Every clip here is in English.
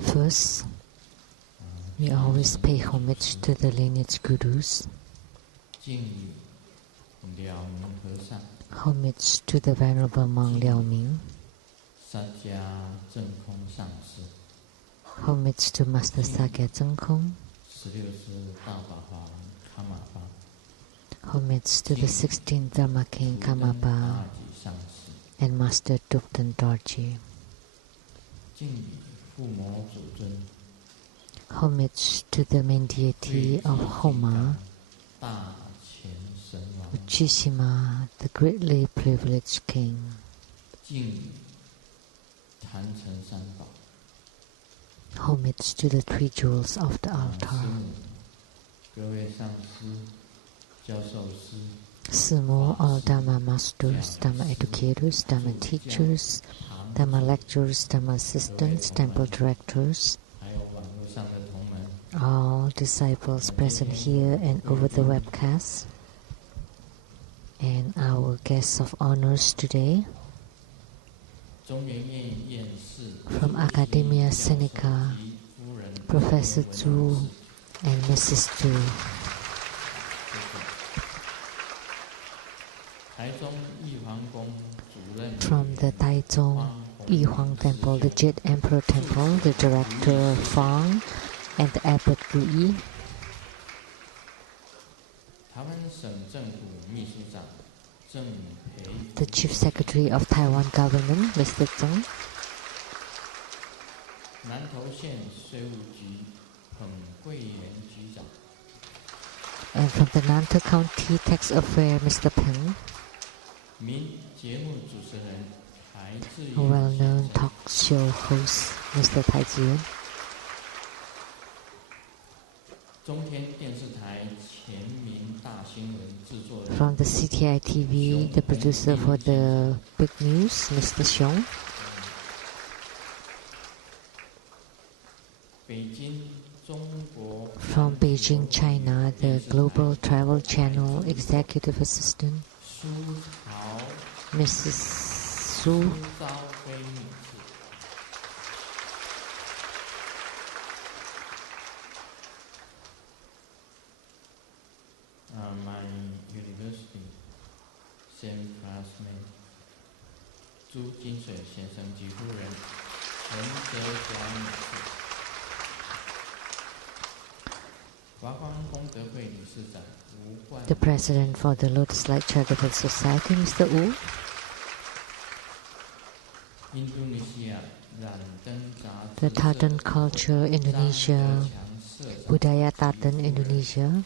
First, we always pay homage to the lineage gurus, homage to the Venerable Monk Liaoming, homage to Master Sakya Zhengkong, homage to the 16th Dharma King Karmapa and Master Dukten Dorji. Homage to the main deity of Homa, Uchishima, the greatly privileged king. Homage to the three jewels of the altar. Sumo, all Dharma masters, Dharma educators, Dharma teachers, Dharma lecturers, Dharma assistants, temple directors, all disciples present here and over the webcast, and our guests of honors today from Academia Sinica, Professor Zhu and Mrs. Zhu. From the Taichung Yihuang Temple, the Jet Emperor Temple, the Director Fang and the Abbot Gui. The Chief Secretary of Taiwan Government, Mr. Tsang. And from the Nantou County Tax Affair, Mr. Peng. A well-known talk show host, Mr. Tai Jian. From the CTI TV, the producer for the big news, Mr. Xiong. From Beijing, China, the Global Travel Channel Executive Assistant, Mrs. Su. My university, same classmate, Zhu Jinshui 先生及夫人，陈哲霞女士，华光功德会理事长吴冠， The President for the Lotus Light Charitable Society, Mr. Wu. The Tadan Culture Indonesia, Budaya Tadan Indonesia,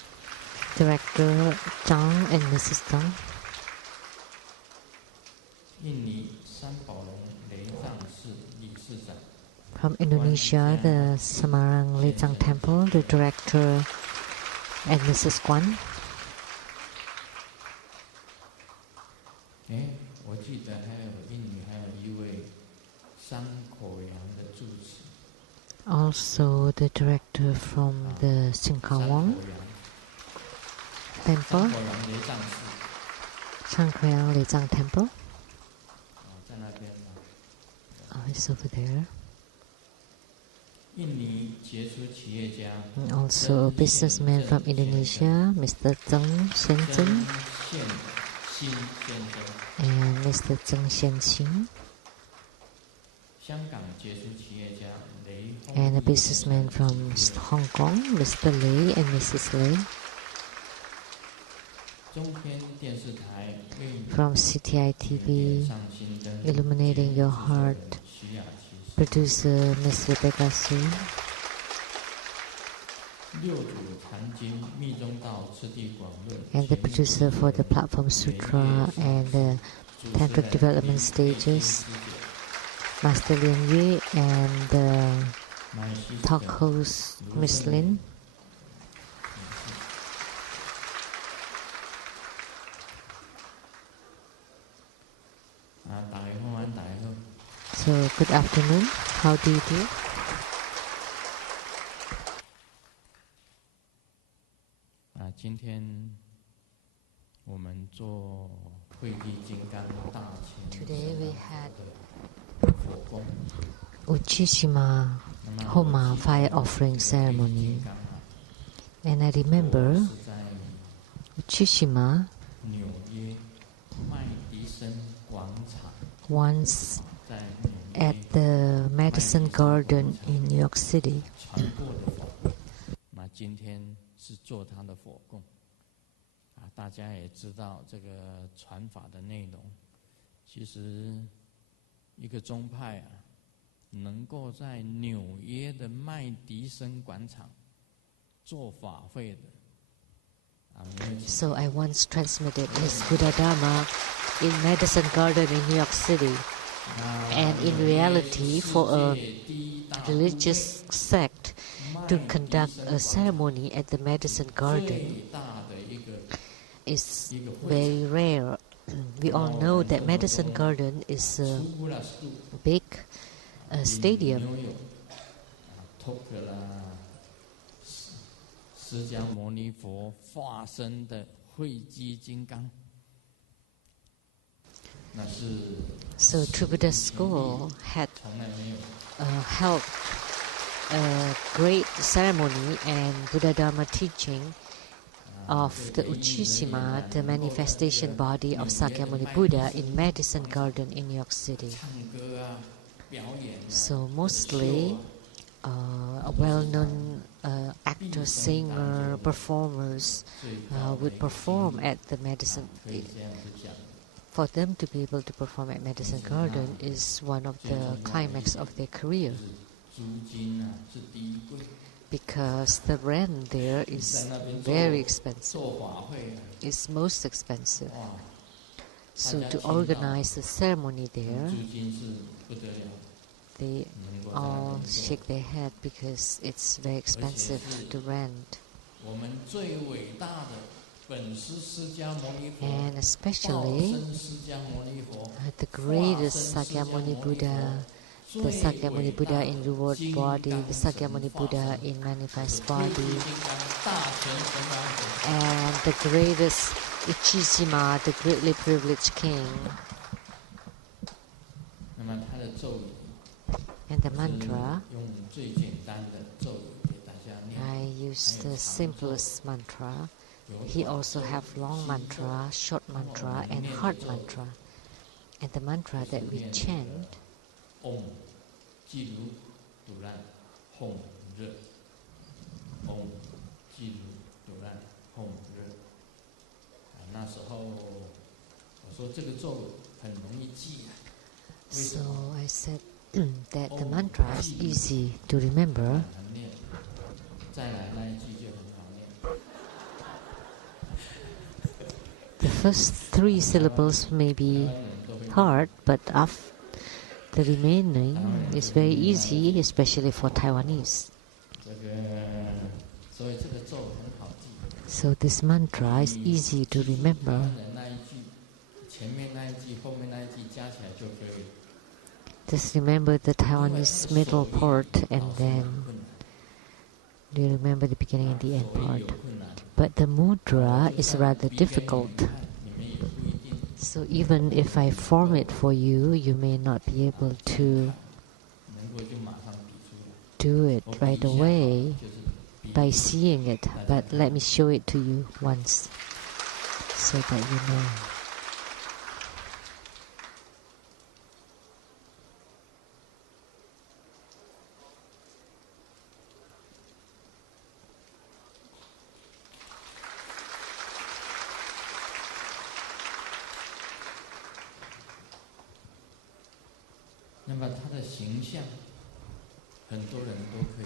Director Tsang and Mrs. Tsang. From Indonesia, the Semarang Lechang Temple, the Director and Mrs. Guan. Also the Director from the Singkawang Temple, Shang-Koyang Lechang Temple. Oh, it's over there. And also a businessman from Indonesia, Mr. Tsang Shenzhen and Mr. Tsang Xianxin. And a businessman from Hong Kong, Mr. Lei and Mrs. Lei. From CTI TV, Illuminating Your Heart, producer Ms. Rebecca Su. And the producer for the Platform Sutra and the Tantric Development Stages, Master Lian Yue, and the talk host Miss Lin. So, good afternoon. How do you do? Today we had Uchishima Homa fire offering ceremony. And I remember Uchishima once at the Madison Garden in New York City. 今天是做他的佛供大家也知道这个传法的内容。其实一个宗派能够在纽约的麦迪森广场做法会的So I once transmitted his Buddha Dharma in Madison Garden in New York City. And in reality, for a religious sect to conduct a ceremony at the Madison Garden is very rare. We all know that Madison Garden is a big stadium. 释迦牟尼佛化身的慧基金刚。So True Buddha School had held a great ceremony and Buddha Dharma teaching of the Uchishima, the manifestation body of Sakyamuni Buddha, in Madison Garden in New York City. So mostly a well-known actor, singer, performers would perform at the Madison. For them to be able to perform at Madison Garden is one of the climax of their career. Because the rent there is very expensive. It's most expensive. So to organize the ceremony there, they all shake their head because it's very expensive to rent. And especially the greatest Sakyamuni Buddha, the Sakyamuni Buddha in reward body, the Sakyamuni Buddha in manifest body, and the greatest Uchishima, the greatly privileged king. And the mantra, I use the simplest mantra. He also have long mantra, short mantra, and hard mantra. And the mantra that we chant, Om Jiru Duran Hom Re. Om Jiru Duran Hom Re. 那时候我说这个咒很容易记So I said that the mantra is easy to remember. 再来那一句就很好念。The first 3 syllables may be hard, but after the remaining is very easy, especially for Taiwanese. So this mantra is easy to remember. Just remember the Taiwanese middle part and then you remember the beginning and the end part. But the mudra is rather difficult. So even if I form it for you, you may not be able to do it right away by seeing it. But let me show it to you once so that you know.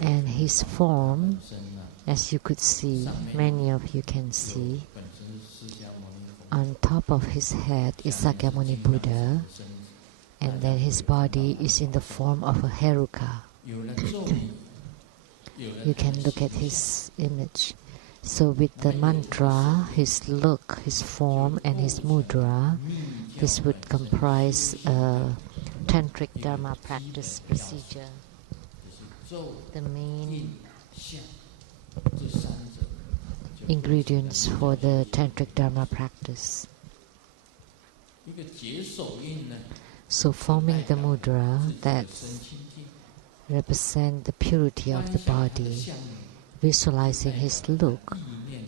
And his form, as you could see, many of you can see, on top of his head is Sakyamuni Buddha, and then his body is in the form of a heruka. You can look at his image. So with the mantra, his look, his form, and his mudra, this would comprise a Tantric Dharma practice procedure. The main ingredients for the Tantric Dharma practice. So forming the mudra, that represent the purity of the body, visualizing his look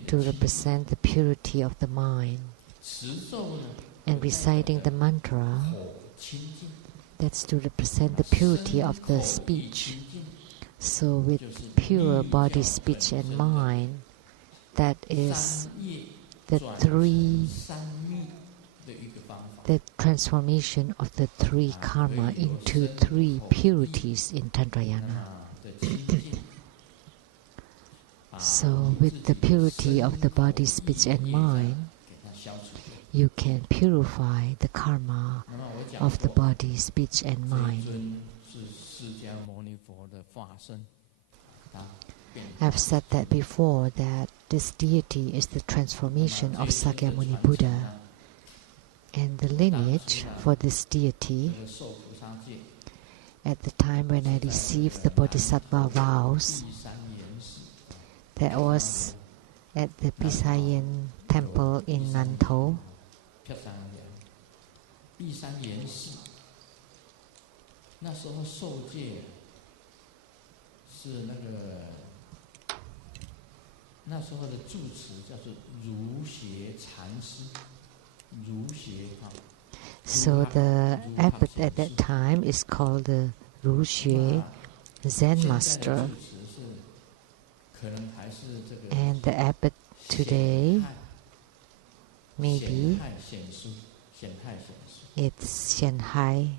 to represent the purity of the mind, and reciting the mantra, that's to represent the purity of the speech. So with pure body, speech and mind, that is the transformation of the three karma into three purities in Tantrayana. So with the purity of the body, speech and mind, you can purify the karma of the body, speech and mind. I've said that before, that this deity is the transformation of Sakyamuni Buddha. And the lineage for this deity, at the time when I received the Bodhisattva vows, that was at the Pisayen temple in Nantou. So the abbot at that time is called the Ru Xue Zen Master. And the abbot today, maybe it's Xianhai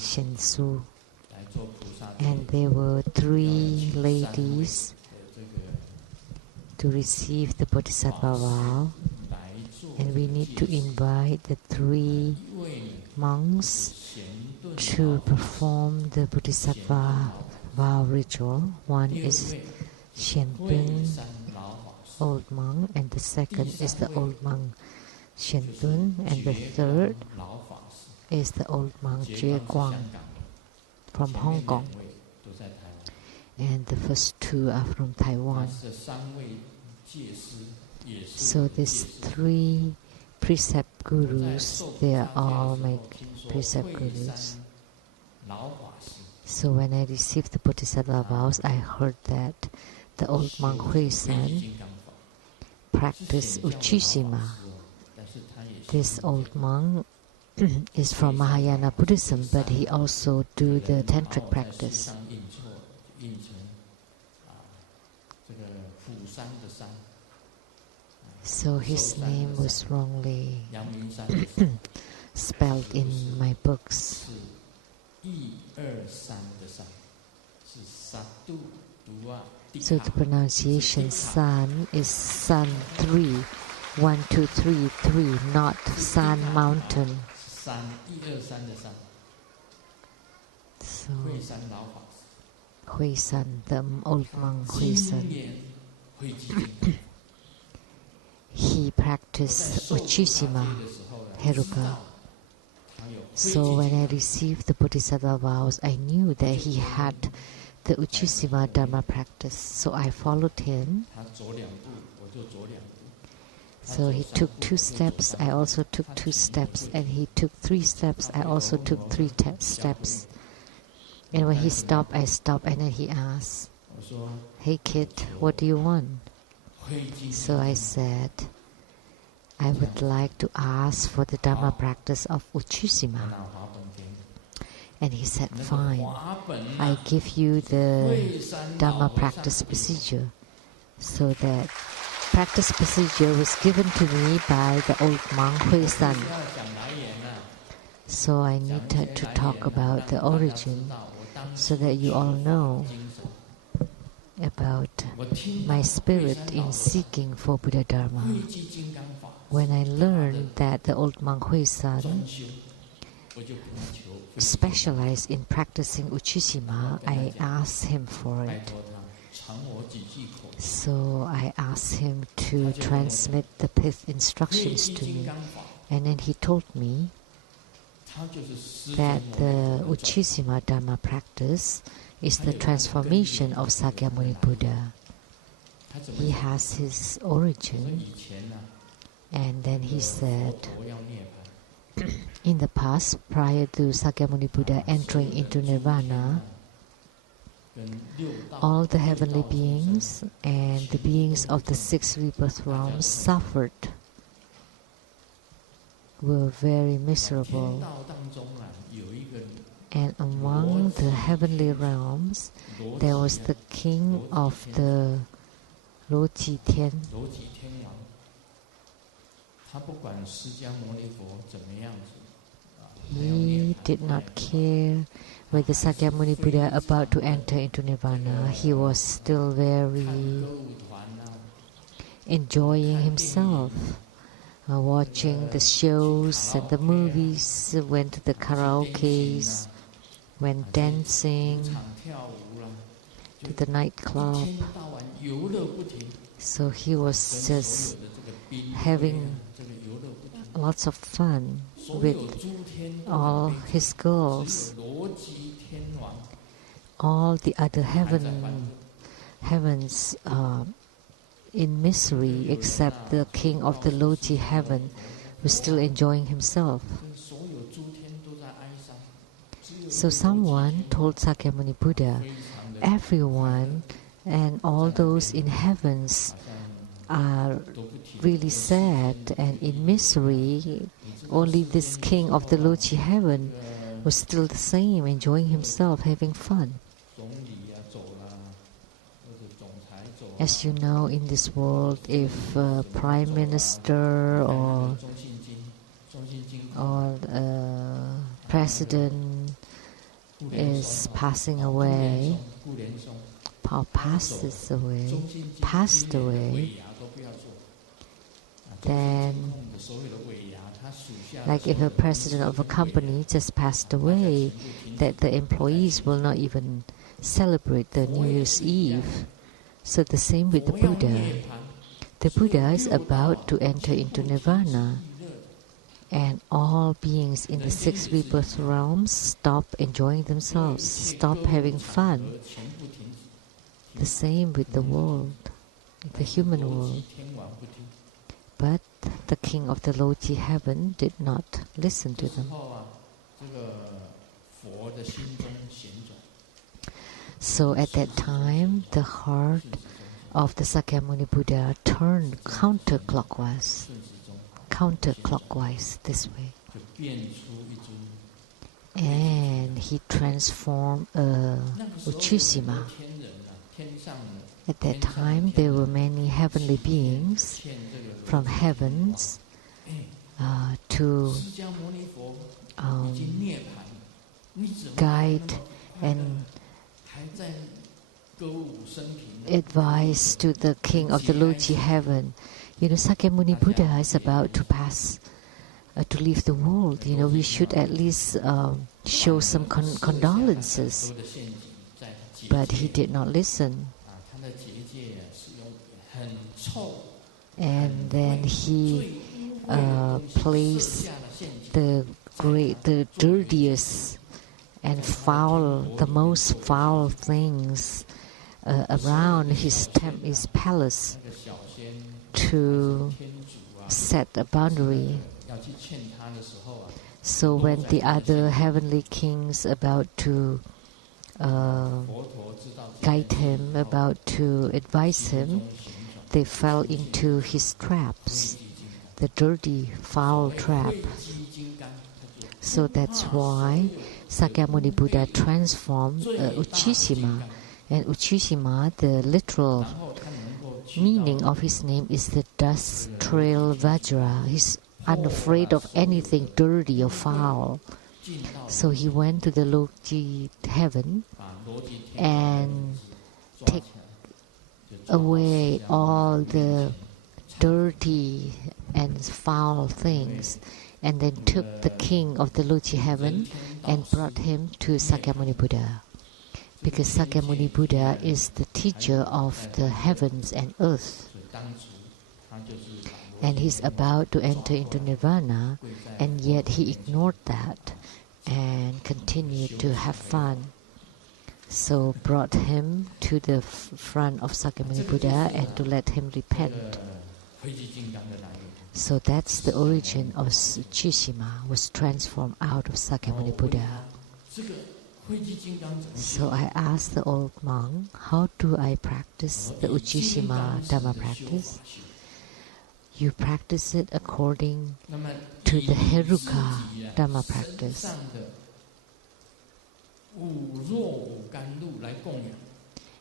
Shen Su. And there were three ladies to receive the Bodhisattva vow. And we need to invite the three monks to perform the Bodhisattva vow ritual. One is Xian-tun, old monk, and the second is the old monk Xian-tun, and the third is the old monk Jie Guang from Hong Kong. And the first two are from Taiwan. So these three precept gurus, they are all my precept gurus. So when I received the Bodhisattva vows, I heard that the old monk Hui-san practiced Uchishima. This old monk is from Mahayana Buddhism, but he also do the tantric practice. So his name was wrongly spelled in my books. So the pronunciation San is San 3, 1, 2, 3, 3, not San Mountain. So Hui-san, the old monk Hui-san, he practiced Uchishima Heruka. So when I received the Bodhisattva vows, I knew that he had the Uchishima Dharma practice. So I followed him. So he took 2 steps, I also took 2 steps, and he took 3 steps, I also took 3 steps. And when he stopped, I stopped, and then he asked, "Hey kid, what do you want?" So I said, "I would like to ask for the Dharma practice of Uchishima." And he said, "Fine, I give you the Dharma practice procedure." So that practice procedure was given to me by the old monk Hui-san. So I needed to talk about the origin so that you all know about my spirit in seeking for Buddha Dharma. When I learned that the old monk Hui-san specialized in practicing Uchishima, I asked him for it. So I asked him to transmit the pith instructions to me. And then he told me that the Uchishima Dharma practice is the transformation of Sakyamuni Buddha. He has his origin. And then he said, In the past, prior to Sakyamuni Buddha entering into Nirvana, all the heavenly beings and the beings of the 6 rebirth realms suffered, were very miserable. And among the heavenly realms, there was the king of the Loji Tian. He did not care whether Sakyamuni Buddha about to enter into Nirvana. He was still very enjoying himself, watching the shows and the movies, went to the karaokes, went dancing to the nightclub. So he was just having lots of fun with all his girls. All the other heavens in misery except the king of the Loji heaven was still enjoying himself. So someone told Sakyamuni Buddha, everyone and all those in heavens are really sad and in misery. Only this king of the Loji heaven was still the same, enjoying himself, having fun. As you know, in this world, if a prime minister or president is passed away, then, like if a president of a company just passed away, that the employees will not even celebrate the New Year's Eve. So the same with the Buddha. The Buddha is about to enter into Nirvana, and all beings in the 6 rebirth realms stop enjoying themselves, stop having fun. The same with the world, the human world. But the king of the Loji heaven did not listen to them. So at that time, the heart of the Sakyamuni Buddha turned counterclockwise this way. And he transformed Uchishima. At that time, there were many heavenly beings from heavens to guide and advise to the king of the Loji heaven. You know, Sakyamuni Buddha is about to pass, to leave the world. You know, we should at least show some condolences. But he did not listen. And then he placed the dirtiest and the most foul things around his palace to set a boundary. So when the other heavenly kings about to guide him, about to advise him, they fell into his traps, the dirty, foul trap. So that's why Sakyamuni Buddha transformed Uchishima. And Uchishima, the literal meaning of his name is the dust trail Vajra. He's unafraid of anything dirty or foul. So he went to the Loji heaven and take away all the dirty and foul things, and then took the king of the Loji heaven and brought him to Sakyamuni Buddha. Because Sakyamuni Buddha is the teacher of the heavens and earth. And he's about to enter into Nirvana, and yet he ignored that and continued to have fun. So brought him to the front of Sakyamuni Buddha and to let him repent. So that's the origin of Uchishima, was transformed out of Sakyamuni Buddha. So I asked the old monk, how do I practice the Uchishima Dharma practice? You practice it according to the Heruka Dharma practice.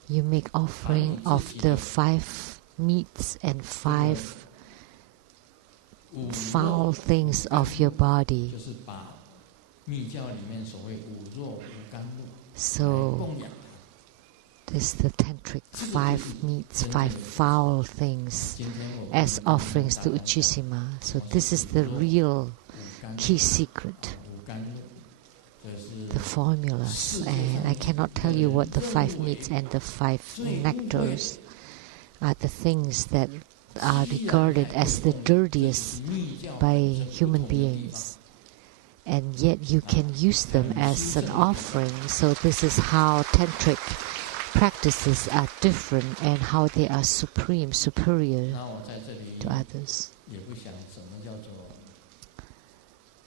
You make offering of the 5 meats and 5 foul things of your body. So this is the tantric 5 meats, 5 foul things as offerings to Uchishima. So this is the real key secret, the formulas. And I cannot tell you what the 5 meats and the 5 nectars are, the things that are regarded as the dirtiest by human beings. And yet you can use them as an offering. So this is how tantric practices are different and how they are supreme, superior to others.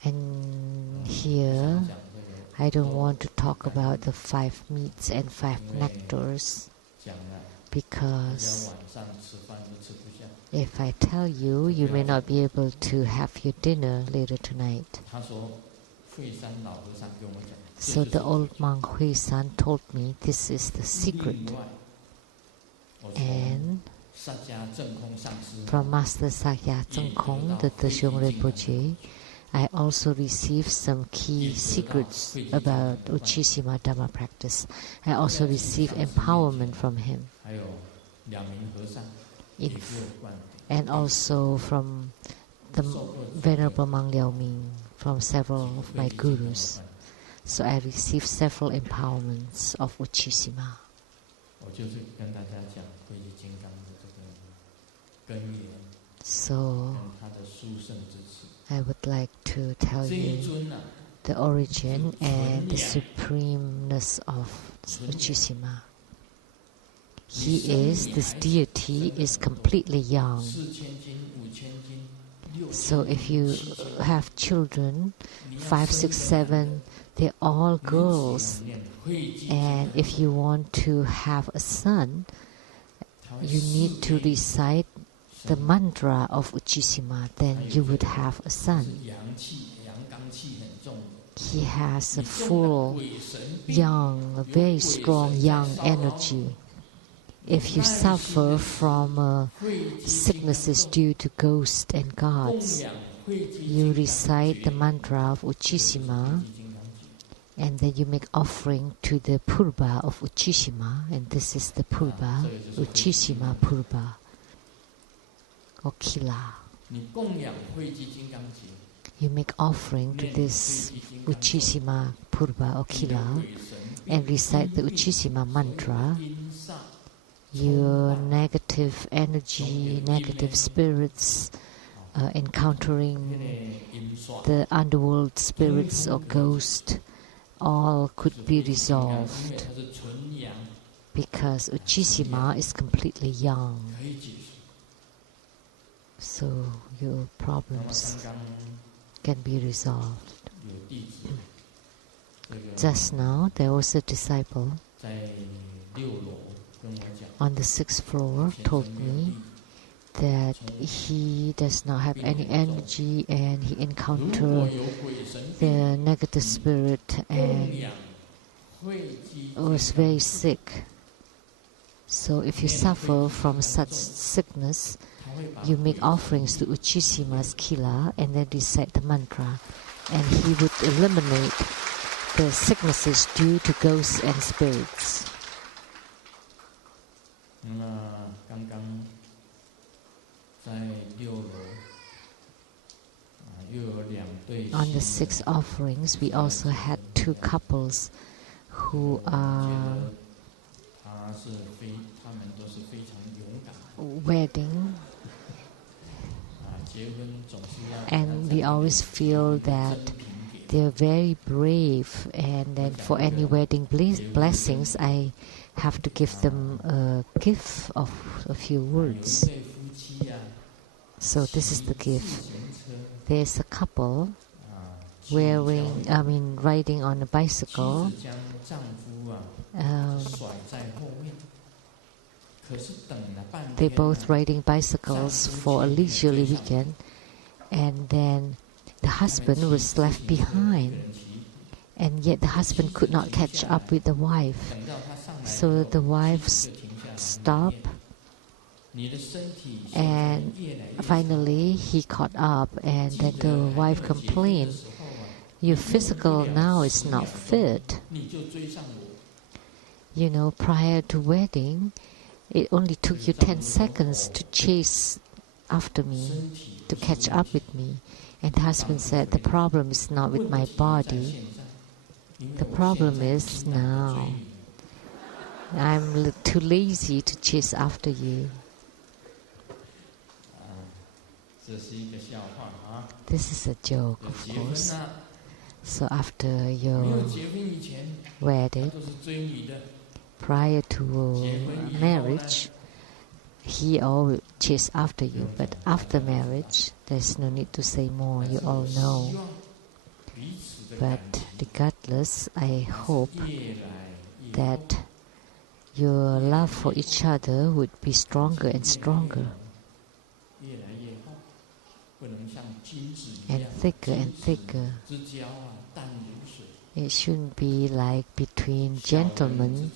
And here, I don't want to talk about the 5 meats and 5 nectars, because if I tell you, you may not be able to have your dinner later tonight. So the old monk Hui San told me this is the secret. And from Master Sakya Tseng Kong, the Teshung Rinpoche, I also received some key secrets about Uchishima Dharma practice. I also received empowerment from him. And also from the Venerable Mang Liao Ming, from several of my gurus. So I received several empowerments of Uchishima. So I would like to tell you the origin and the supremeness of Uchishima. He is, this deity is completely young. So if you have children, 5, 6, 7, they're all girls. And if you want to have a son, you need to recite the mantra of Uchishima, then you would have a son. He has a full, young, very strong young energy. If you suffer from sicknesses due to ghosts and gods, you recite the mantra of Uchishima, and then you make offering to the Purba of Uchishima, and this is the Purba, Uchishima Purba, or Kila. You make offering to this Uchishima Purba or Kila, and recite the Uchishima mantra. Your negative energy, negative spirits, encountering the underworld spirits or ghosts, all could be resolved, because Uchishima is completely young. So your problems can be resolved. Just now there was a disciple on the 6th floor told me that he does not have any energy and he encountered the negative spirit and was very sick. So if you suffer from such sickness, you make offerings to Uchishima's Kila and then recite the mantra, and he would eliminate the sicknesses due to ghosts and spirits. On the 6 offerings, we also had 2 couples who are wedding, and we always feel that they're very brave, and then for any wedding blessings, I have to give them a gift of a few words. So this is the gift. There's a couple riding on a bicycle. They're both riding bicycles for a leisurely weekend, and then the husband was left behind, and yet the husband could not catch up with the wife. So the wife stopped, and finally he caught up, and then the wife complained, "Your physical now is not fit. You know, prior to wedding, it only took you 10 seconds to chase after me, to catch up with me." And the husband said, "The problem is not with my body. The problem is now I'm too lazy to chase after you." This is a joke, of course. So after your wedding, prior to marriage, he all chase after you. But after marriage, there's no need to say more. You all know. But regardless, I hope that your love for each other would be stronger and stronger, and thicker. It shouldn't be like between gentlemen,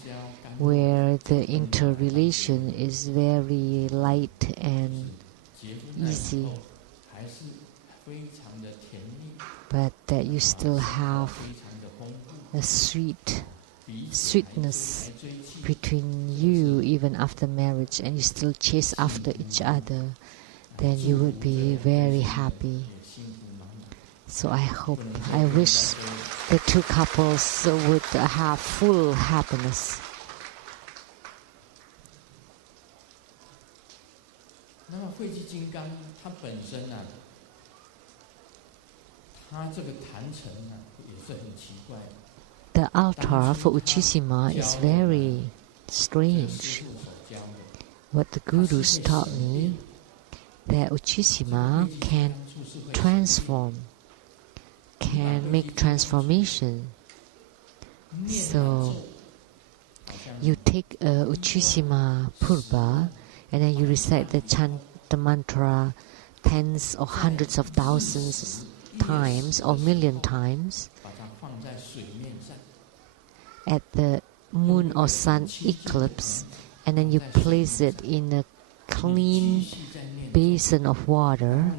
where the interrelation is very light and easy, but that you still have a sweetness between you even after marriage, and you still chase after each other, then you would be very happy. So I wish the two couples would have full happiness. 那么慧基金刚它本身啊，它这个坛城啊也是很奇怪的。The altar for Uchishima is very strange. What the gurus taught me, that Uchishima can transform, can make transformation. So you take Uchishima Purba, and then you recite the mantra tens or hundreds of thousands times or million times. At the moon or sun eclipse, and then you place it in a clean basin of water,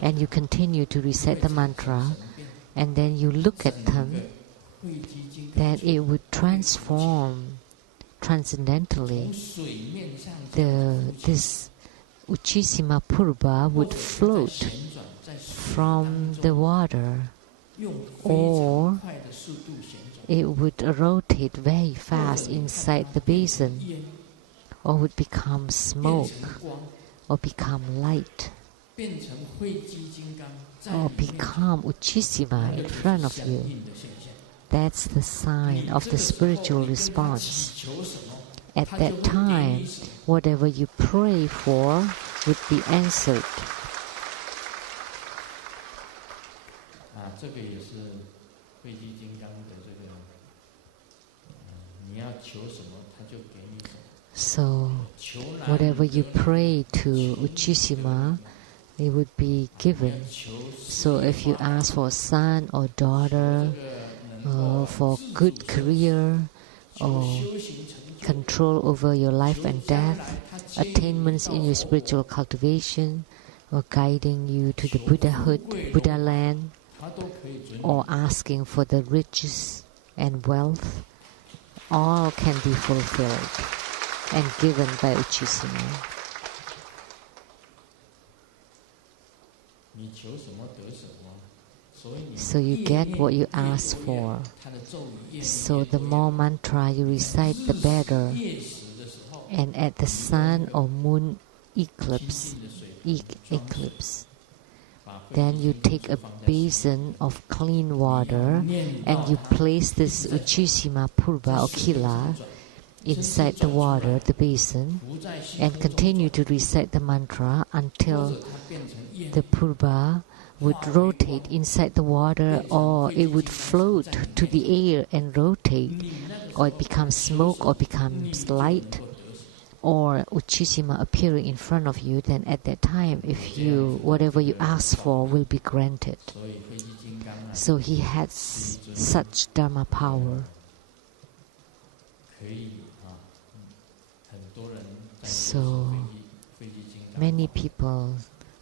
and you continue to recite the mantra, and then you look at them, that it would transform transcendentally. This Uchishima Purba would float from the water, or it would rotate very fast inside the basin, or would become smoke, or become light, or become Uchishima in front of you. That's the sign of the spiritual response. At that time, whatever you pray for would be answered. 这个也是慧基金刚的这个，你要求什么，他就给你什么。So, whatever you pray to Uchishima, it would be given. So, if you ask for a son or daughter, or for good career, or control over your life and death, attainments in your spiritual cultivation, or guiding you to the Buddhahood, Buddha land, or asking for the riches and wealth, all can be fulfilled and given by Uchishima. So you get what you ask for. So the more mantra you recite, the better. And at the sun or moon eclipse, then you take a basin of clean water, and you place this Uchishima Purba or Kila inside the water, the basin, and continue to recite the mantra until the purba would rotate inside the water, or it would float to the air and rotate, or it becomes smoke or becomes light, or Uchishima appearing in front of you, then at that time, whatever you ask for will be granted. So he has such Dharma power. So many people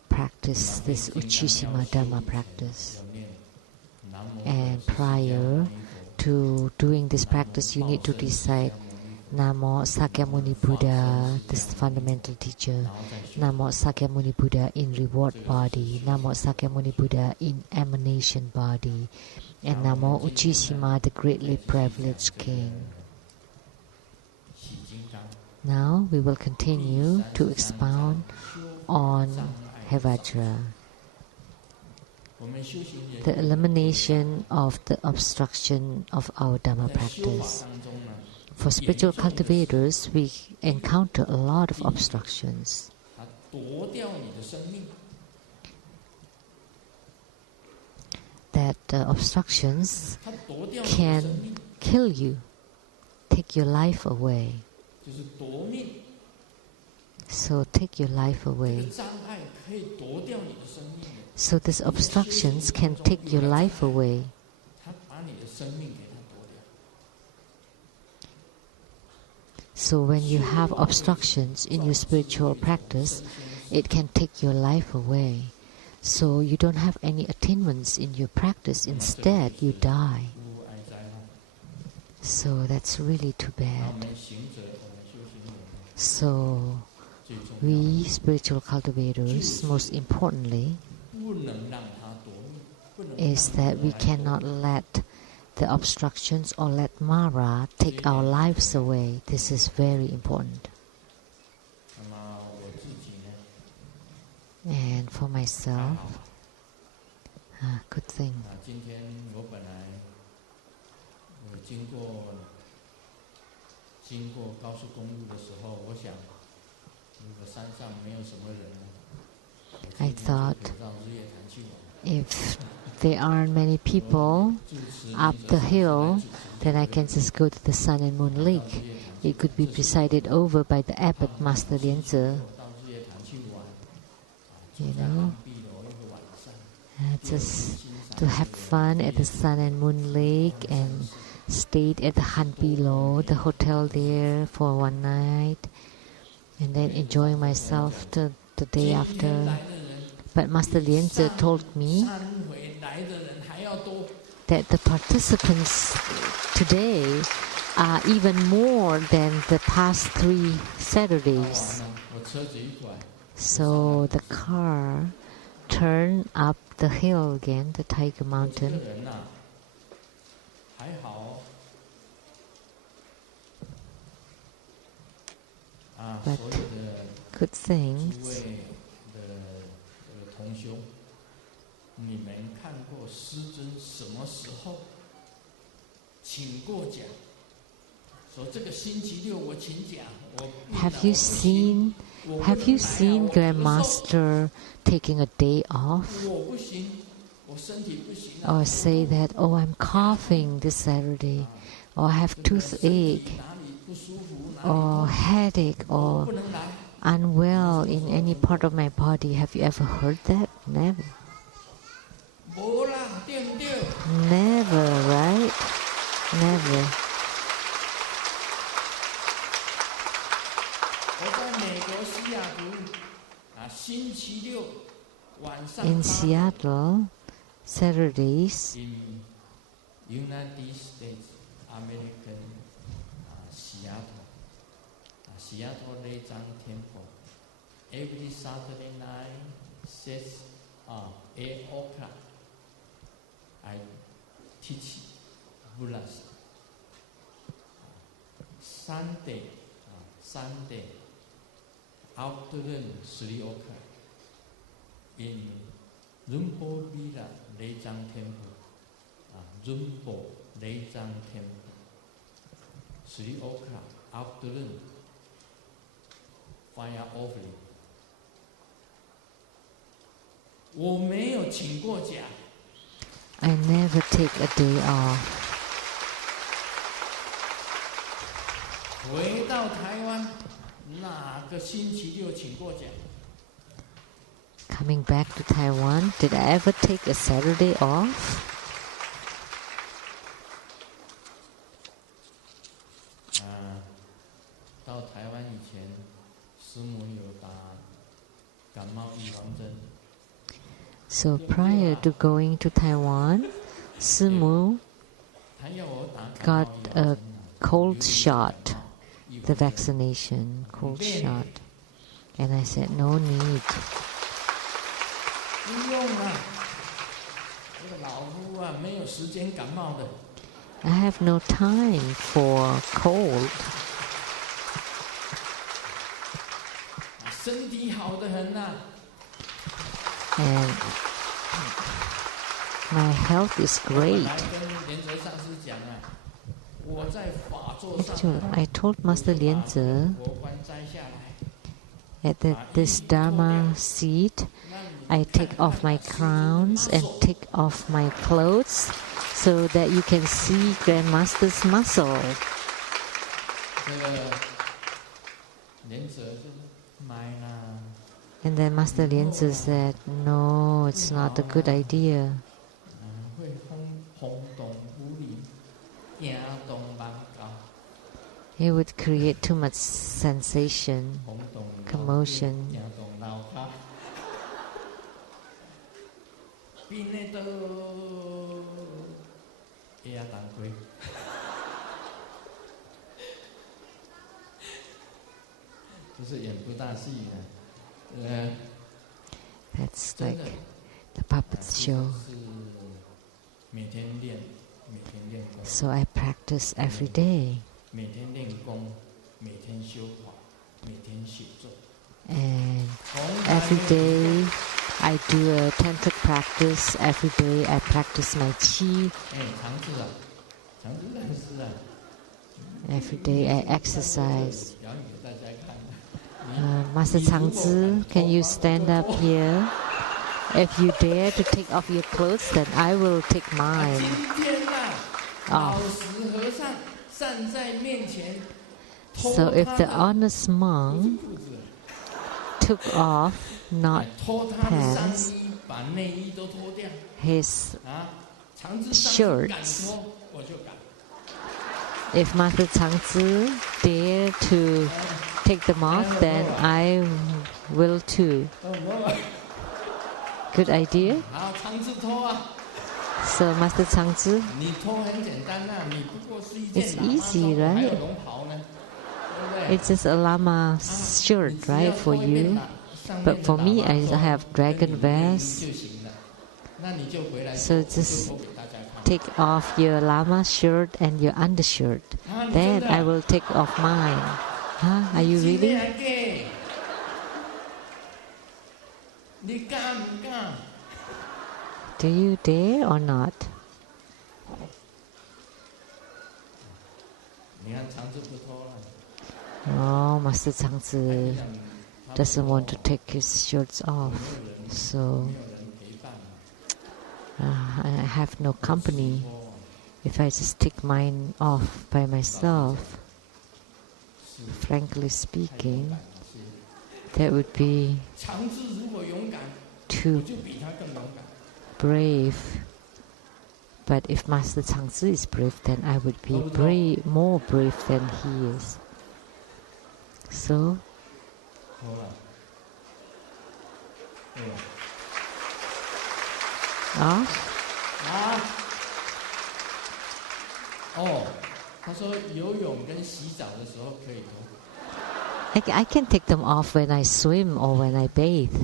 practice this Uchishima Dharma practice. And prior to doing this practice, you need to recite Namo Sakyamuni Buddha, this fundamental teacher. Namo Sakyamuni Buddha in reward body. Namo Sakyamuni Buddha in emanation body. And Namo Uchishima, the greatly privileged king. Now we will continue to expound on Hevajra, the elimination of the obstruction of our Dhamma practice. For spiritual cultivators, we encounter a lot of obstructions. That obstructions can kill you, take your life away. So take your life away. So these obstructions can take your life away. So when you have obstructions in your spiritual practice, it can take your life away. So you don't have any attainments in your practice. Instead, you die. So that's really too bad. So we spiritual cultivators, most importantly, is that we cannot let the obstructions or let Mara take our lives away. This is very important. And for myself, good thing. I thought if there aren't many people up the hill, then I can just go to the Sun and Moon Lake. It could be presided over by the abbot, Master Lian. Just to have fun at the Sun and Moon Lake and stayed at the Han below, the hotel there for one night, and then enjoying myself the day after. But Master Lian told me that the participants today are even more than the past 3 Saturdays. So the car turned up the hill again, the Tiger Mountain. But good things. Have you seen Grandmaster taking a day off? Or say that, oh, I'm coughing this Saturday, or I have toothache, or headache, or unwell in any part of my body. Have you ever heard that? Never. Never, right? Never. In Seattle, Saturdays, United States, American Seattle Lian Temple. Every Saturday night, 8 o'clock, I teach Buddhas. Sunday, afternoon 3 o'clock, in Rumpo Villa Lian Temple. Rumpo Lian Temple. 3 o'clock afternoon fire offering。我没有请过假。I never take a day off. 回到台湾，哪个星期六请过假？ Coming back to Taiwan, did I ever take a Saturday off? 到台湾以前，师母有打感冒预防针。So prior to going to Taiwan, Simu got a cold shot, the vaccination, cold shot. And I said, no need. 不用啊，这个老夫啊，没有时间感冒的。I have no time for cold. 身体好得很呐。And my health is great. Actually, I told Master Lian at this Dharma seat, I take off my crowns and take off my clothes so that you can see Grandmaster's muscle. And then Master Lian said, no, it's not a good idea. It would create too much sensation, commotion. That's like the puppet show. So I practice every day. And every day I do a tantric practice. Every day I practice my qi. Every day I exercise. Master Tsang, can you stand up here? If you dare to take off your clothes, then I will take mine off. So if the honest monk took off not pants, his shirts, if Master Tsang dare to take them off, then I will too. Good idea? So Master Tsang, it's easy, right? It's just a lama shirt, right, for you? But for me, I have dragon vest. So just take off your lama shirt and your undershirt. Then I will take off mine. Huh? Are you really? Do you dare or not? Oh, Master Tsang doesn't want to take his shirts off. So I have no company. If I just take mine off by myself, frankly speaking, that would be too brave. But if Master Tsang is brave, then I would be more brave than he is. So, I can take them off when I swim or when I bathe.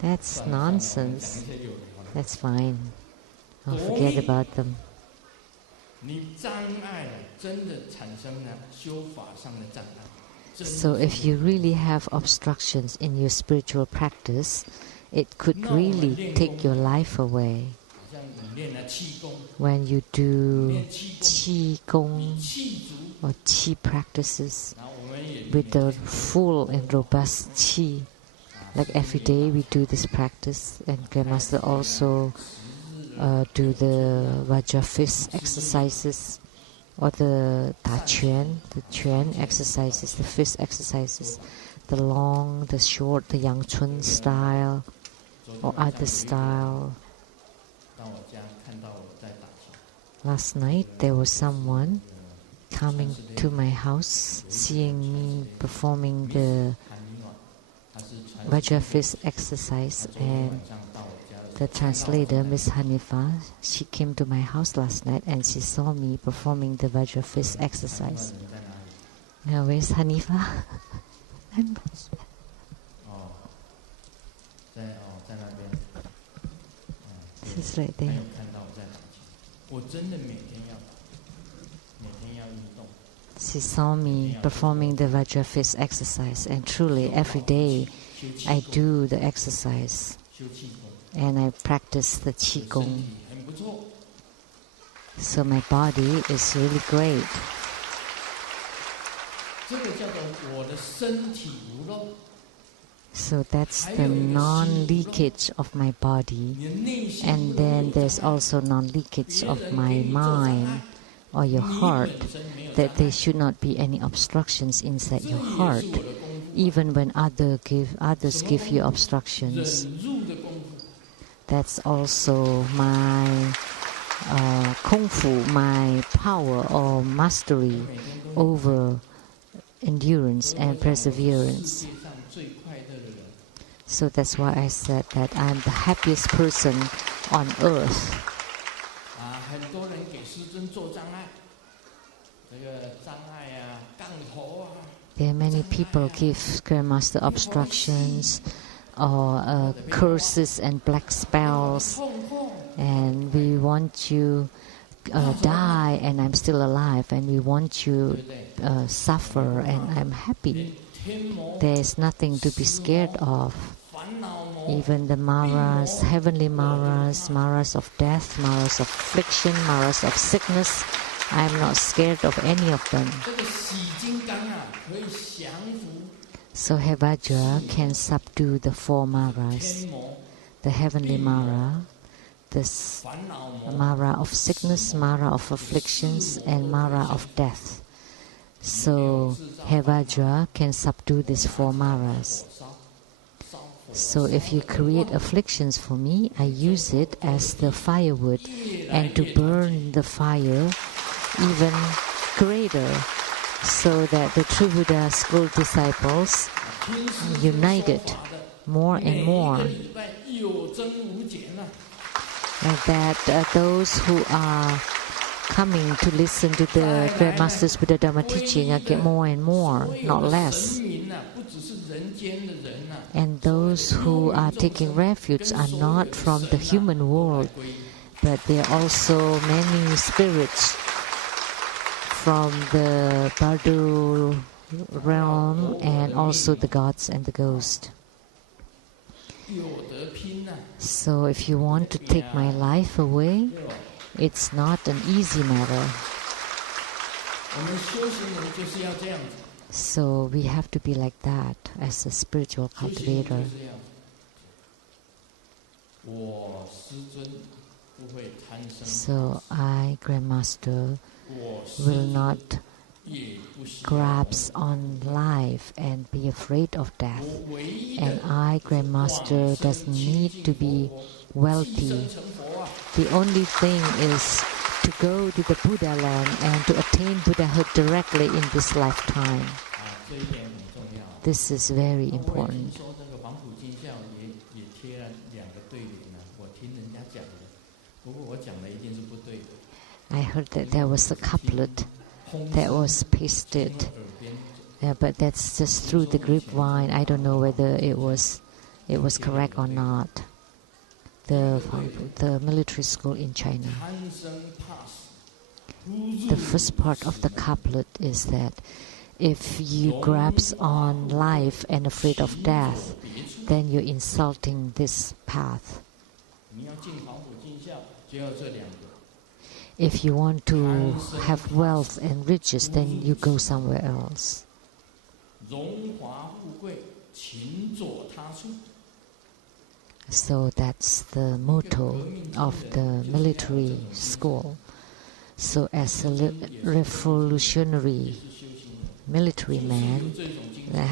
That's nonsense. That's fine. I'll forget about them. So if you really have obstructions in your spiritual practice, it could really take your life away. when you do qi gong or qi practices with the full and robust qi. Like every day we do this practice, and Grandmaster also do the Vajra fist exercises or the Da Quan, the Quan exercises, the fist exercises, the long, the short, the Yang Chun style or other style. Last night there was someone coming to my house, seeing me performing the Vajra fist exercise, and the translator, Miss Hanifa, she came to my house last night and she saw me performing the Vajra fist exercise. Now where's Hanifa? She's right there. She saw me performing the Vajra fist exercise, and truly every day I do the exercise and I practice the Qigong. So my body is really great. So that's the non-leakage of my body. And then there's also non-leakage of my mind or your heart, that there should not be any obstructions inside your heart, even when others give you obstructions. That's also my kung fu, my power or mastery over endurance and perseverance. So that's why I said that I'm the happiest person on earth. There are many people give Grandmaster obstructions or curses and black spells, and we want you die and I'm still alive, and we want you suffer and I'm happy. There is nothing to be scared of. Even the Maras, heavenly Maras, Maras of death, Maras of affliction, Maras of sickness, I am not scared of any of them. So Hevajra can subdue the four Maras, the heavenly Mara, the Mara of sickness, Mara of afflictions, and Mara of death. So Hevajra can subdue these four Maras. So if you create afflictions for me, I use it as the firewood and to burn the fire even greater, so that the True Buddha school disciples united more and more. Like that, those who are coming to listen to the Grandmaster's Buddha Dharma teaching get more and more, not less. And those who are taking refuge are not from the human world, but there are also many spirits from the Bardo realm, and also the gods and the ghosts. So if you want to take my life away, it's not an easy matter. So we have to be like that as a spiritual cultivator. So I, Grandmaster, will not grasp on life and be afraid of death. And I, Grandmaster, doesn't need to be wealthy. The only thing is to go to the Buddha land and to attain Buddhahood directly in this lifetime. This is very important. I heard that there was a couplet that was pasted, but that's just through the grapevine. I don't know whether it was correct or not. The military school in China. The first part of the couplet is that if you grasp on life and afraid of death, then you're insulting this path. If you want to have wealth and riches, then you go somewhere else. So that's the motto of the military school. So as a revolutionary military man,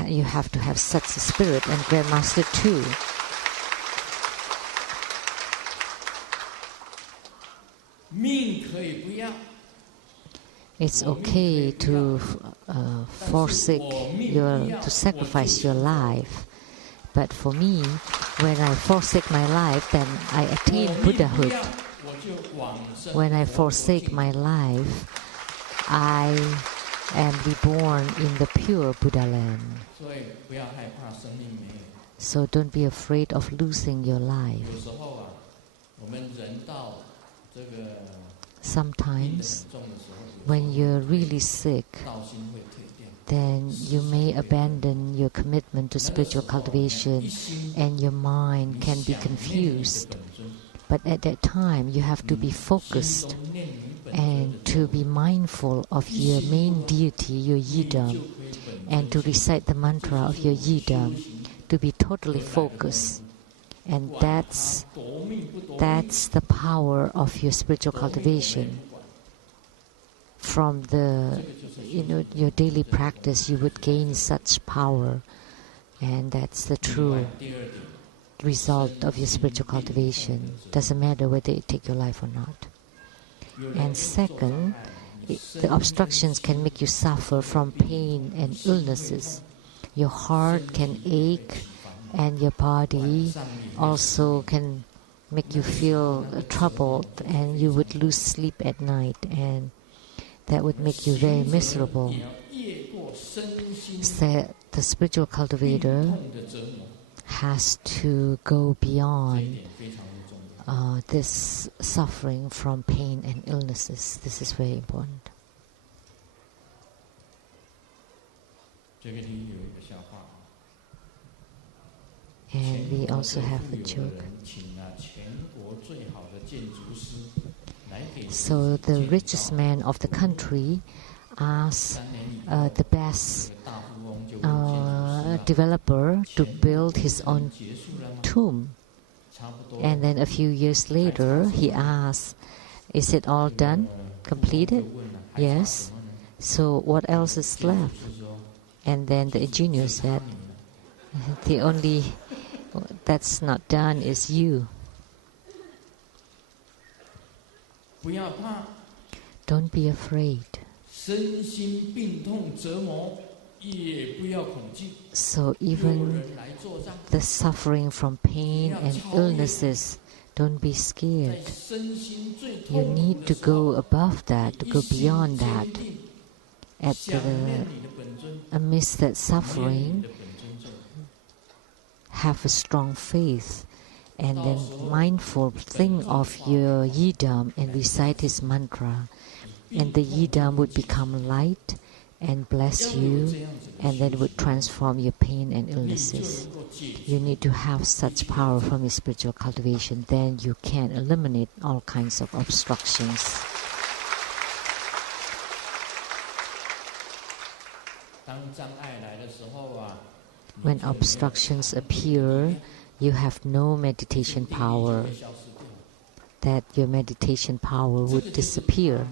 you have to have such a spirit, and Grandmaster too. It's okay to to sacrifice your life. But for me, when I forsake my life, then I attain Buddhahood. When I forsake my life, I am reborn in the pure Buddha land. So don't be afraid of losing your life. Sometimes, when you're really sick, then you may abandon your commitment to spiritual cultivation and your mind can be confused. But at that time, you have to be focused and to be mindful of your main deity, your yidam, and to recite the mantra of your yidam, to be totally focused. And that's the power of your spiritual cultivation. From your daily practice, you would gain such power, and that's the true result of your spiritual cultivation. Doesn't matter whether it take your life or not. And second, the obstructions can make you suffer from pain and illnesses. Your heart can ache, and your body also can make you feel troubled, and you would lose sleep at night, and that would make you very miserable. So the spiritual cultivator has to go beyond this suffering from pain and illnesses. This is very important. And we also have a joke. So the richest man of the country asked the best developer to build his own tomb. And then a few years later, he asked, "Is it all done? Completed?" "Yes." "So what else is left?" And then the engineer said, "The only that's not done is you." Don't be afraid. So even the suffering from pain and illnesses, don't be scared. You need to go above that, to go beyond that. Amidst that suffering, have a strong faith, and then mindful think of your yidam and recite his mantra, and the yidam would become light and bless you, and then would transform your pain and illnesses. You need to have such power from your spiritual cultivation, then you can eliminate all kinds of obstructions. When obstructions appear, you have no meditation power, that your meditation power would disappear.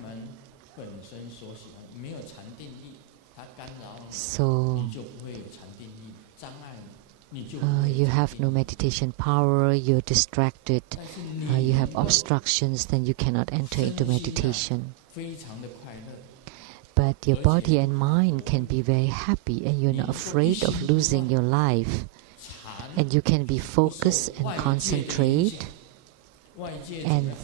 So you have no meditation power, you're distracted, you have obstructions, then you cannot enter into meditation. But your body and mind can be very happy, and you're not afraid of losing your life. And you can be focused and concentrate. And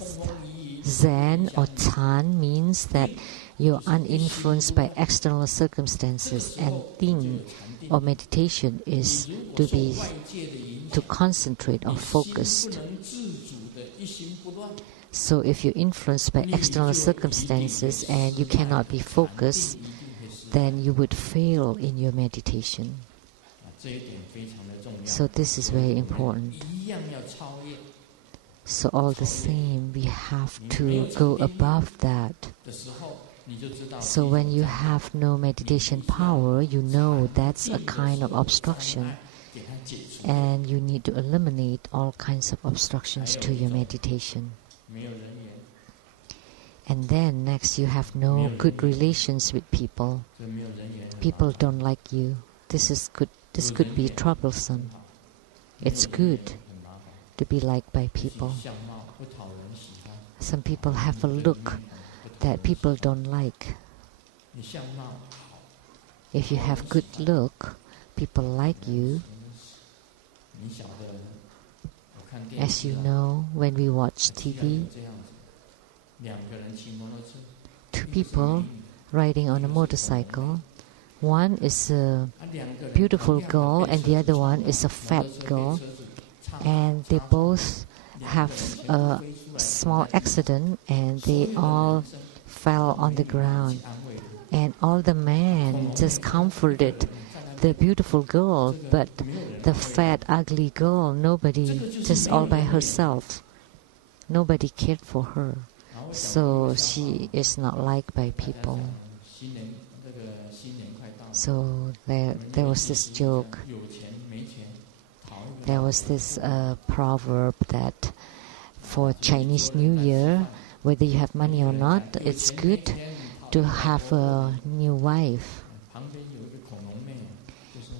Zen or Tsang means that you're uninfluenced by external circumstances, and Ting or meditation is to concentrate or focused. So if you're influenced by external circumstances and you cannot be focused, then you would fail in your meditation. So this is very important. So all the same, we have to go above that. So when you have no meditation power, you know that's a kind of obstruction. And you need to eliminate all kinds of obstructions to your meditation. And then next, you have no good relations with people. People don't like you. This could be troublesome. It's good to be liked by people. Some people have a look that people don't like. If you have good look, people like you. As you know, when we watch TV, two people riding on a motorcycle. One is a beautiful girl and the other one is a fat girl. And they both have a small accident and they all fell on the ground. And all the men just comforted the beautiful girl, but the fat, ugly girl, nobody, just all by herself. Nobody cared for her. So she is not liked by people. So there was this joke. There was this proverb that for Chinese New Year, whether you have money or not, it's good to have a new wife.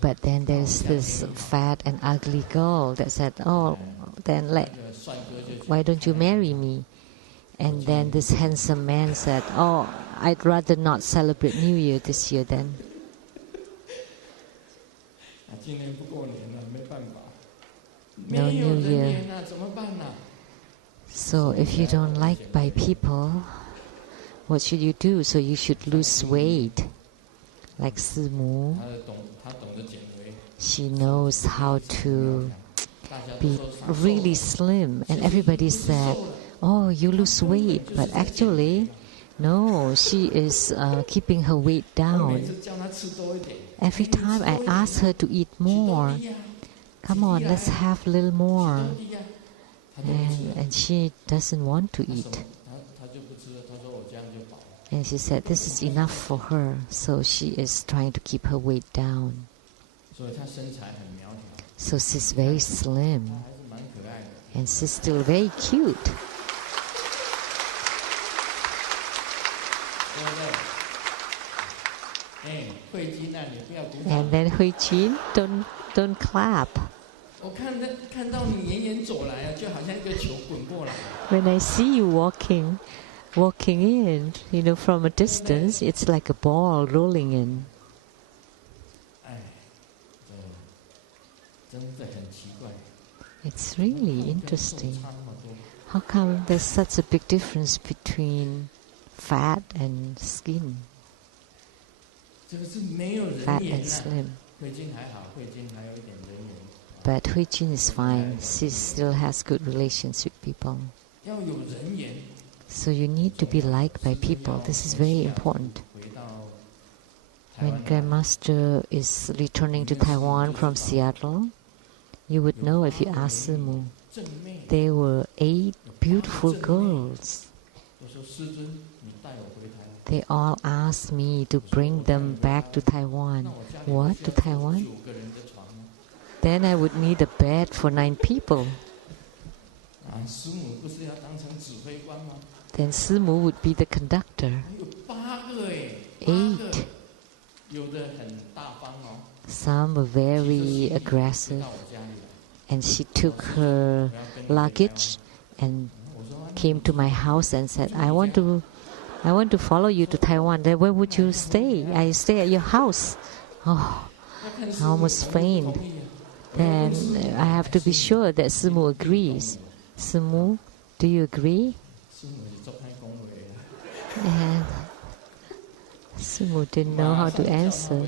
But then there's this fat and ugly girl that said, "Oh, then why don't you marry me?" And then this handsome man said, "Oh, I'd rather not celebrate New Year this year then." No New Year. So if you don't like by people, what should you do? So you should lose weight. Like Si Mu, she knows how to be really slim. And everybody said, "Oh, you lose weight." But actually, no, she is keeping her weight down. Every time I ask her to eat more, "Come on, let's have a little more." And she doesn't want to eat. And she said this is enough for her, so she is trying to keep her weight down. So she's very slim, and she's still very cute. And then Hui Jin, don't clap. When I see you walking in, from a distance, it's like a ball rolling in. It's really interesting. How come there's such a big difference between fat and skin? Fat and slim. But Hui Jin is fine. She still has good relations with people. So you need to be liked by people. This is very important. When Grandmaster is returning to Taiwan from Seattle, you would know if you ask Si Mu. There were 8 beautiful girls. They all asked me to bring them back to Taiwan. What? To Taiwan? Then I would need a bed for 9 people. Then Si Mu would be the conductor. 8. Some were very aggressive. And she took her luggage and came to my house and said, I want to follow you to Taiwan. Then where would you stay? I stay at your house. Oh, I almost faint. Then I have to be sure that Si Mu agrees. Si Mu, do you agree? And Si Mu didn't know how to answer.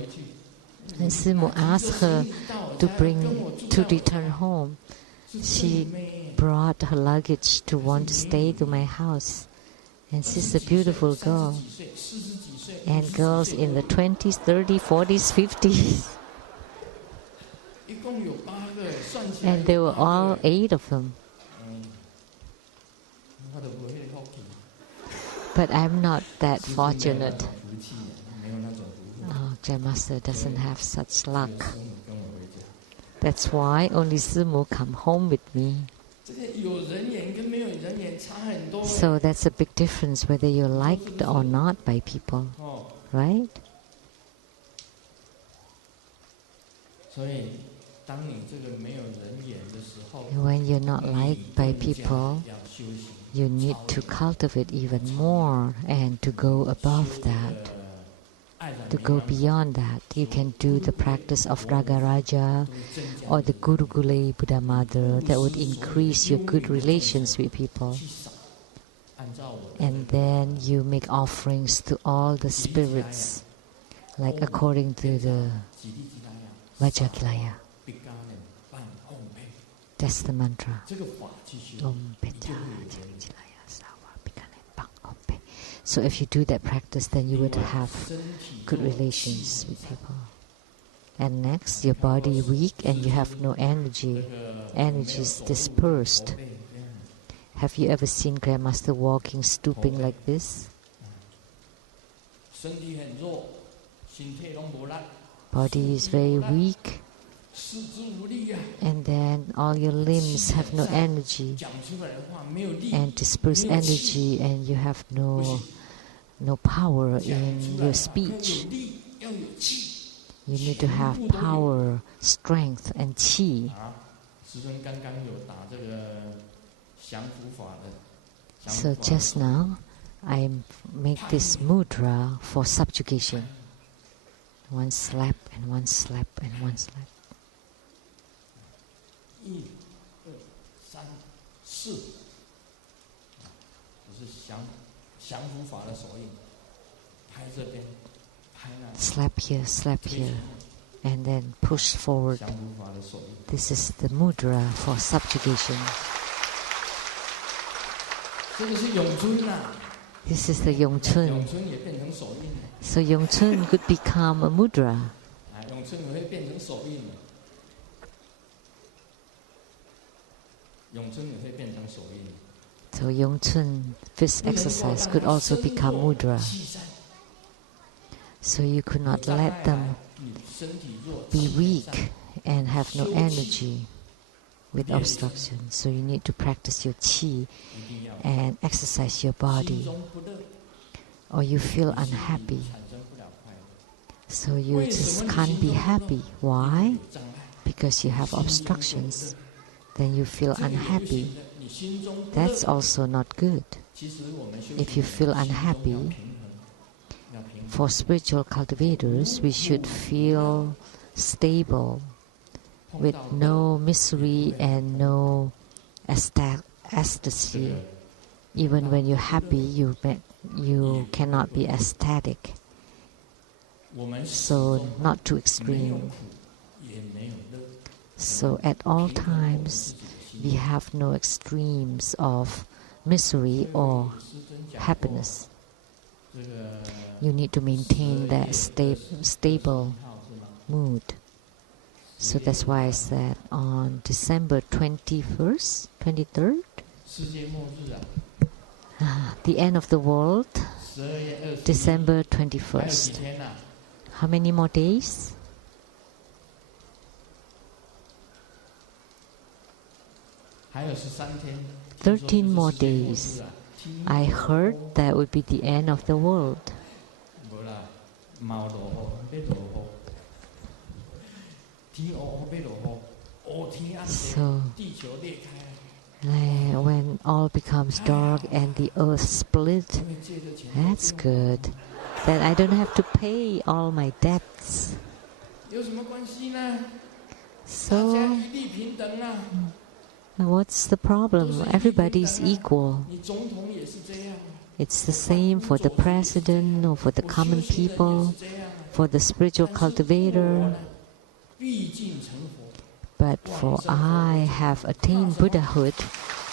And Si Mu asked her to return home. She brought her luggage to want to stay to my house. And she's a beautiful girl. And girls in the 20s, 30s, 40s, 50s. And there were all 8 of them. But I'm not that fortunate. No, Zen Master doesn't have such luck. That's why only Simu come home with me. So that's a big difference whether you're liked or not by people, right? When you're not liked by people, you need to cultivate even more and to go above that, to go beyond that. You can do the practice of Raga Raja or the Guru Gule Buddha Mother that would increase your good relations with people. And then you make offerings to all the spirits, like according to the Vajrayana. That's the mantra. So if you do that practice, then you would have good relations with people. And next, your body weak and you have no energy. Energy is dispersed. Have you ever seen Grandmaster walking, stooping like this? Body is very weak. And then all your limbs have no energy and disperse energy, and you have no power in your speech. You need to have power, strength, and qi. So just now, I make this mudra for subjugation. One slap and one slap and one slap. 1、2、3、4，这是降伏法的手印，拍这边，拍那。Slap here, slap here, and then push forward. This is the mudra for subjugation. 这个是咏春啊。This is the Yongchun. 咏春也变成手印。So Yongchun could become a mudra. 咏春也会变成手印。 So Yongchun, this exercise could also become mudra. So you could not let them be weak and have no energy with obstruction. So you need to practice your qi and exercise your body. Or you feel unhappy. So you just can't be happy. Why? Because you have obstructions. Then you feel unhappy. That's also not good. If you feel unhappy, for spiritual cultivators, we should feel stable, with no misery and no ecstasy. Even when you're happy, you cannot be ecstatic. So not too extreme. So at all times, we have no extremes of misery or happiness. You need to maintain that stable mood. So that's why I said on December 21st, 23rd, the end of the world, December 21st. How many more days? 13 more days. I heard that would be the end of the world. So, when all becomes dark and the earth split, that's good. Then I don't have to pay all my debts. So, what's the problem? Everybody is equal. It's the same for the president or for the common people, for the spiritual cultivator. But for I have attained Buddhahood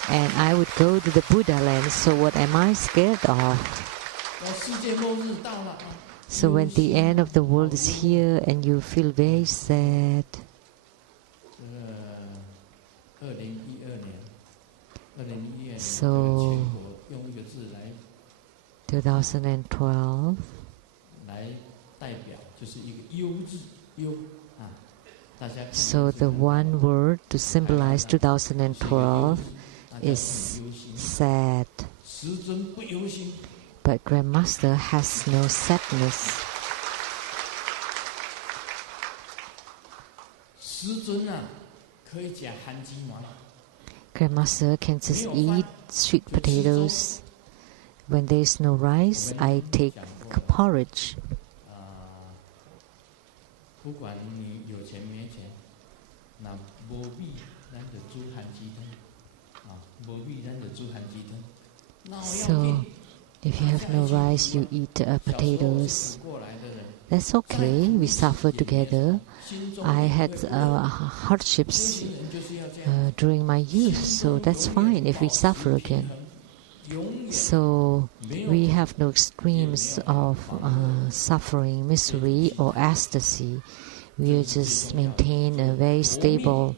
and I would go to the Buddha land, so what am I scared of? So when the end of the world is here and you feel very sad, so 2012. 来代表就是一个忧字，忧啊，大家。So the one word to symbolize 2012 is sad. 师尊不忧心。But Grandmaster has no sadness. 师尊啊，可以吃番薯糜。Grandmaster can just eat sweet potatoes. When there is no rice, I take porridge. 不管你有钱没钱，那无米咱就煮番薯汤，啊，无米咱就煮番薯汤。So, if you have no rice, you eat potatoes. That's okay. We suffer together. I had hardships during my youth, so that's fine if we suffer again. So we have no extremes of suffering, misery, or ecstasy. We just maintain a very stable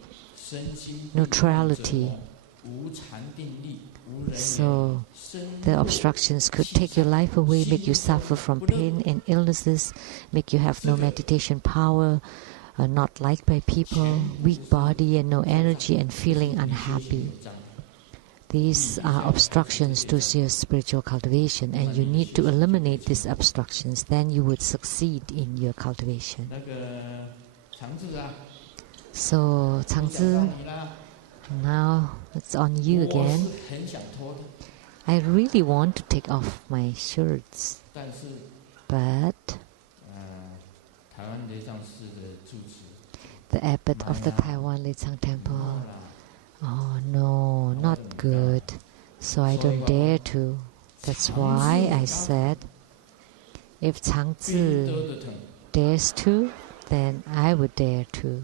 neutrality. So the obstructions could take your life away, make you suffer from pain and illnesses, make you have no meditation power, not liked by people, weak body and no energy, and feeling unhappy. These are obstructions to your spiritual cultivation, and you need to eliminate these obstructions. Then you would succeed in your cultivation. So, Tsang, now it's on you again. I really want to take off my shirts, but the abbot of the Taiwan Lian Temple, oh no, not good. So I don't dare to. That's why I said, if Tsang dares to, then I would dare to.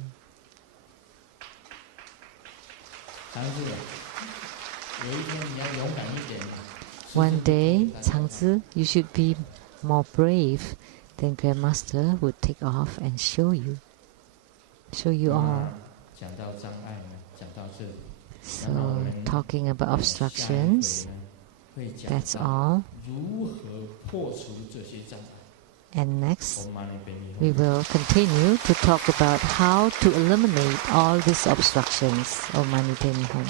One day, Tsang, you should be more brave. Then Grandmaster would take off and show you all. So, talking about obstructions, that's all. And next, we will continue to talk about how to eliminate all these obstructions. Om Mani Padme Hum.